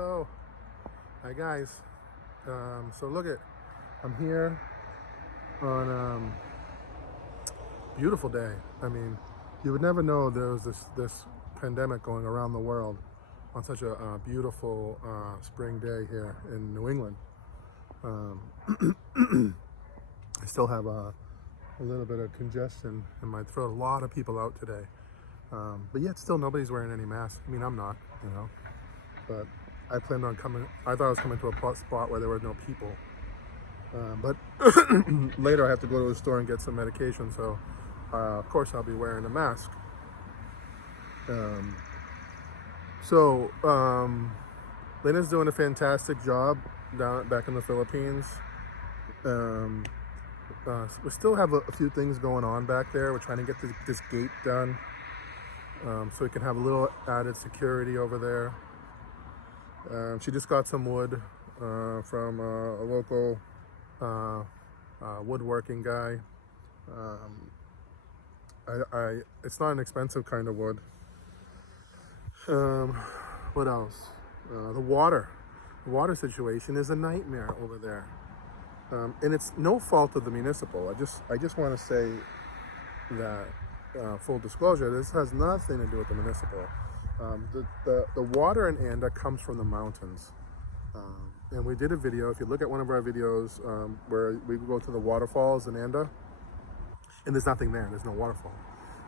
Hello. Hi guys. So look at, I'm here on beautiful day. I mean, you would never know there was this pandemic going around the world on such a beautiful spring day here in New England. I still have a little bit of congestion in my throat. A lot of people out today, but yet still nobody's wearing any masks. I mean, I'm not, but I planned on coming. I thought I was coming to a spot where there were no people, but later I have to go to the store and get some medication, so of course I'll be wearing a mask. Lena's doing a fantastic job back in the Philippines. We still have a few things going on back there. We're trying to get this gate done, so we can have a little added security over there. She just got some wood from a local woodworking guy. It's not an expensive kind of wood. What else? The water situation is a nightmare over there, and it's no fault of the municipal. I just want to say that full disclosure, this has nothing to do with the municipal. The water in Anda comes from the mountains, and we did a video. If you look at one of our videos where we go to the waterfalls in Anda, and there's nothing there. There's no waterfall,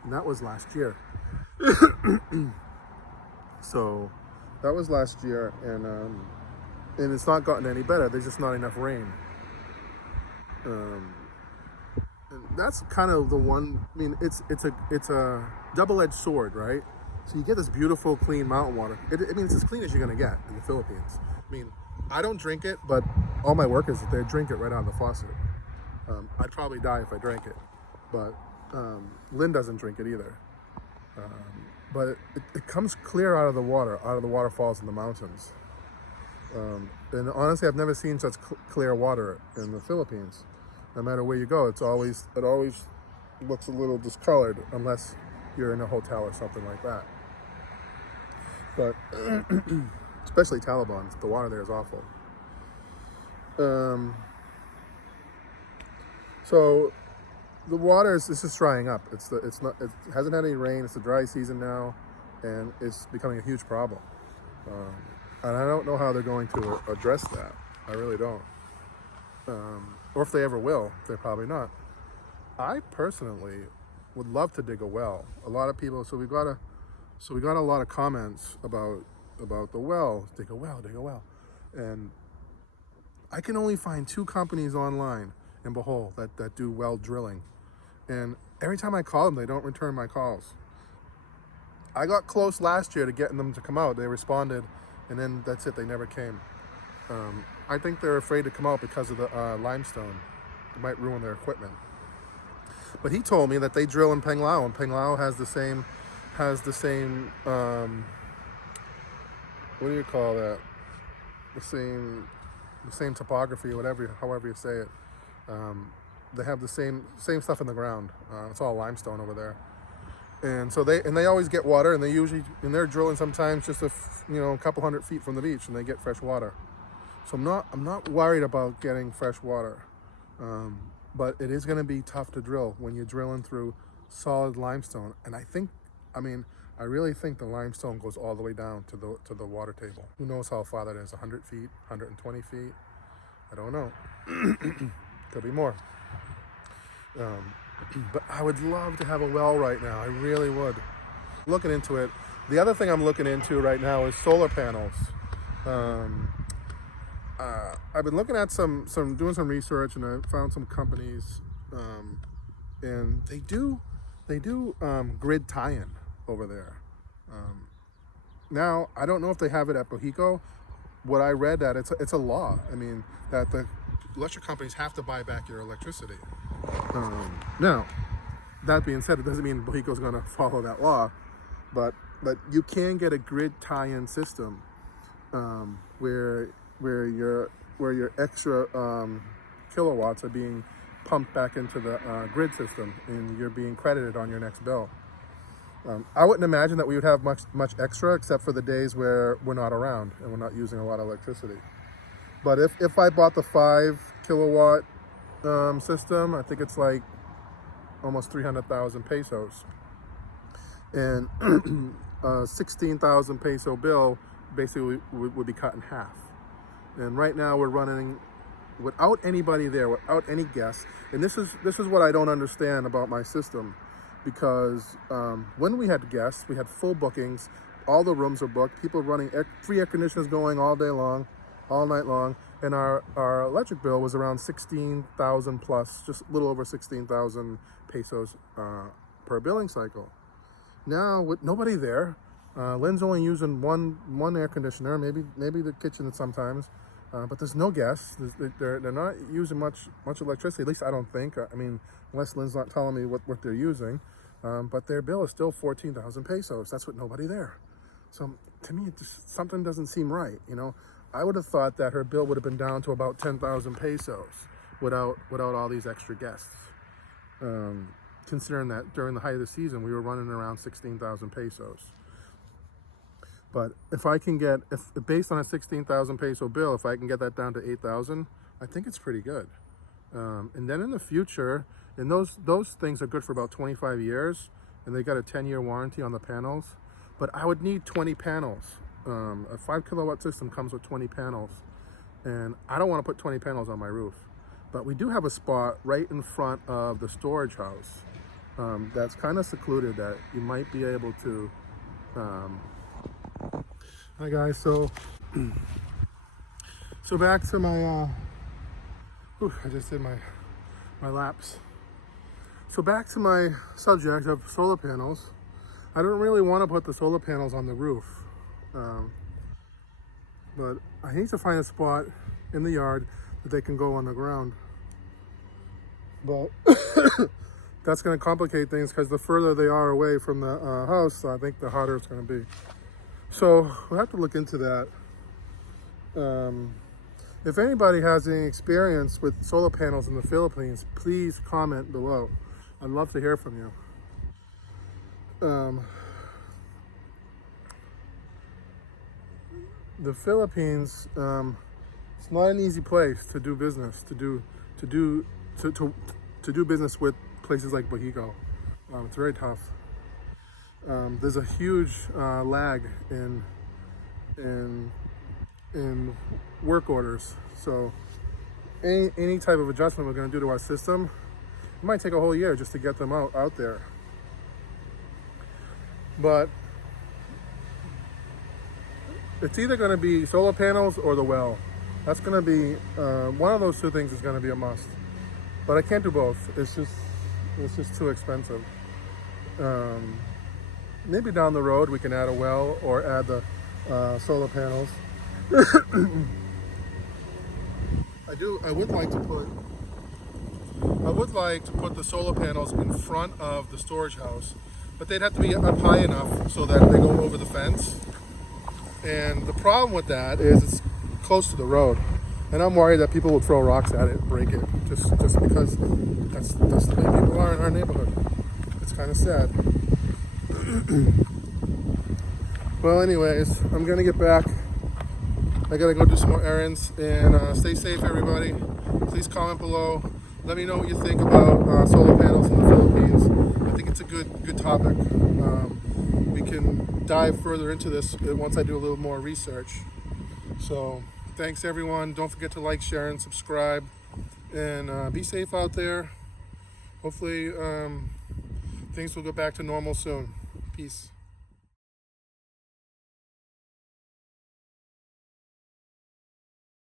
and that was last year. So that was last year, and it's not gotten any better. There's just not enough rain. And that's kind of the one. I mean, it's a double-edged sword, right? So you get this beautiful, clean mountain water. I mean, it's as clean as you're gonna get in the Philippines. I mean, I don't drink it, but all my workers, they drink it right out of the faucet. I'd probably die if I drank it, but Lynn doesn't drink it either. But it comes clear out of the waterfalls in the mountains. And honestly, I've never seen such clear water in the Philippines. No matter where you go, it always looks a little discolored unless you're in a hotel or something like that. But especially Taliban, the water there is awful. So the water is just drying up. It hasn't had any rain. It's the dry season now, and it's becoming a huge problem. And I don't know how they're going to address that. I really don't. Or if they ever will. They're probably not. I personally would love to dig a well. A lot of people. So we got a lot of comments about the well. Dig a well, and I can only find 2 companies online in Bohol that do well drilling. And every time I call them, they don't return my calls. I got close last year to getting them to come out. They responded, and then that's it. They never came. I think they're afraid to come out because of the limestone. It might ruin their equipment. But he told me that they drill in Panglao, and Panglao has the same, what do you call that? The same topography, however you say it. They have the same stuff in the ground. It's all limestone over there, and so they always get water, and they're drilling sometimes just a couple hundred feet from the beach, and they get fresh water. So I'm not worried about getting fresh water, but it is going to be tough to drill when you're drilling through solid limestone. And I really think the limestone goes all the way down to the water table. Who knows how far that is? 100 feet, 120 feet? I don't know. Could be more. But I would love to have a well right now. I really would. Looking into it. The other thing I'm looking into right now is solar panels. I've been looking at doing some research, and I found some companies, and they do grid tie-in over there. Now I don't know if they have it at Bohico. What I read that it's a law. I mean, that the electric companies have to buy back your electricity. Now, that being said, it doesn't mean Bohico's going to follow that law, but you can get a grid tie-in system where your extra kilowatts are being pumped back into the grid system, and you're being credited on your next bill. I wouldn't imagine that we would have much extra, except for the days where we're not around and we're not using a lot of electricity. But if I bought the 5 kilowatt system, I think it's like almost 300,000 pesos, and 16,000 peso bill basically would be cut in half. And right now we're running without anybody there, without any guests. And this is what I don't understand about my system, because when we had guests, we had full bookings, all the rooms were booked, people running free air conditioners going all day long, all night long, and our electric bill was around 16,000 plus, just a little over 16,000 pesos per billing cycle. Now with nobody there, Lynn's only using one air conditioner, maybe the kitchen sometimes, but there's no guests. They're not using much electricity. At least I don't think. I mean, unless Lynn's not telling me what they're using, but their bill is still 14,000 pesos. That's with nobody there. So to me, something doesn't seem right. You know, I would have thought that her bill would have been down to about 10,000 pesos without all these extra guests. Considering that during the height of the season, we were running around 16,000 pesos. But if I can get, based on a 16,000 peso bill, if I can get that down to 8,000, I think it's pretty good. And then in the future, and those things are good for about 25 years, and they got a 10-year warranty on the panels. But I would need 20 panels. A 5 kilowatt system comes with 20 panels, and I don't want to put 20 panels on my roof. But we do have a spot right in front of the storage house that's kind of secluded that you might be able to. Hi guys, so back to my I just did my laps. So back to my subject of solar panels. I don't really want to put the solar panels on the roof, but I need to find a spot in the yard that they can go on the ground. But that's going to complicate things, because the further they are away from the house, I think the harder it's going to be. So we'll have to look into that. If anybody has any experience with solar panels in the Philippines, please comment below. I'd love to hear from you. The Philippines, it's not an easy place to do business, to do business with places like Mexico. It's very tough. There's a huge lag in work orders. So any type of adjustment we're going to do to our system, it might take a whole year just to get them out there. But it's either going to be solar panels or the well. That's going to be one of those two things is going to be a must. But I can't do both. It's just too expensive. Maybe down the road we can add a well or add the solar panels. I would like to put the solar panels in front of the storage house, but they'd have to be up high enough so that they go over the fence. And the problem with that is it's close to the road, and I'm worried that people will throw rocks at it and break it, just because that's the way people are in our neighborhood. It's kind of sad. Well, anyways, I'm gonna get back. I gotta go do some more errands, and stay safe, everybody. Please comment below. Let me know what you think about solar panels in the Philippines. I think it's a good topic. We can dive further into this once I do a little more research. So thanks everyone. Don't forget to like, share, and subscribe, and be safe out there. Hopefully things will go back to normal soon. Peace.